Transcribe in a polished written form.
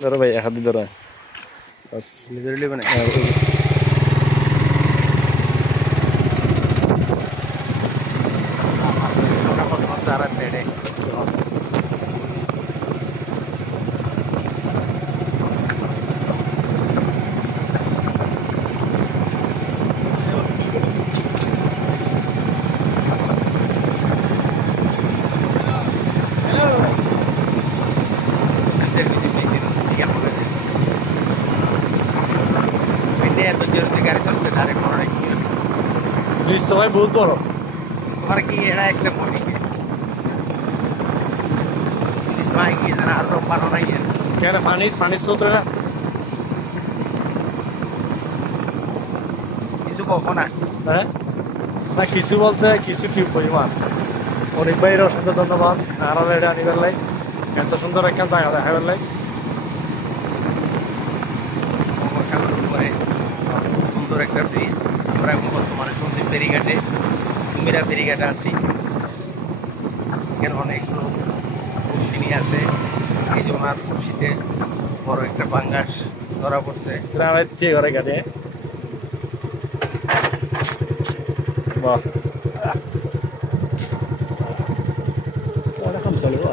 ধরো ভাই এক হাতে ধরো বাস নিজের লিবে না তারা পেড়ে গাড়ি চলছে ডাইরেক্ট মনে হয় ব্রিজ তো ভাই বহুত বড় তোমার কি এরা একটা মনে মাই কি জানা আর পানো নাই কেন পানির স্রোত না কিছু কখন না হ্যাঁ না কিছু বলতে কিছু কি পরিমাণ অনেক ভাইয়ের অসংখ্য ধন্যবাদ আরো এটা আনিবার লাই এত সুন্দর একটা জায়গা দেখাবার লাই সুন্দর একটা ব্রিজ আমরা এখন বর্তমানে সন্দীপ ফেরিঘাটে কুমিরা ফেরিঘাটে আছি এখানে অনেক লোক খুশি আছে এই যে ওনার খুশিতে বড় একটা পাঙ্গাস ধরা পড়ছে গ্রামের দিয়ে ঘরে গাড়ি বাহ এরকম চলবো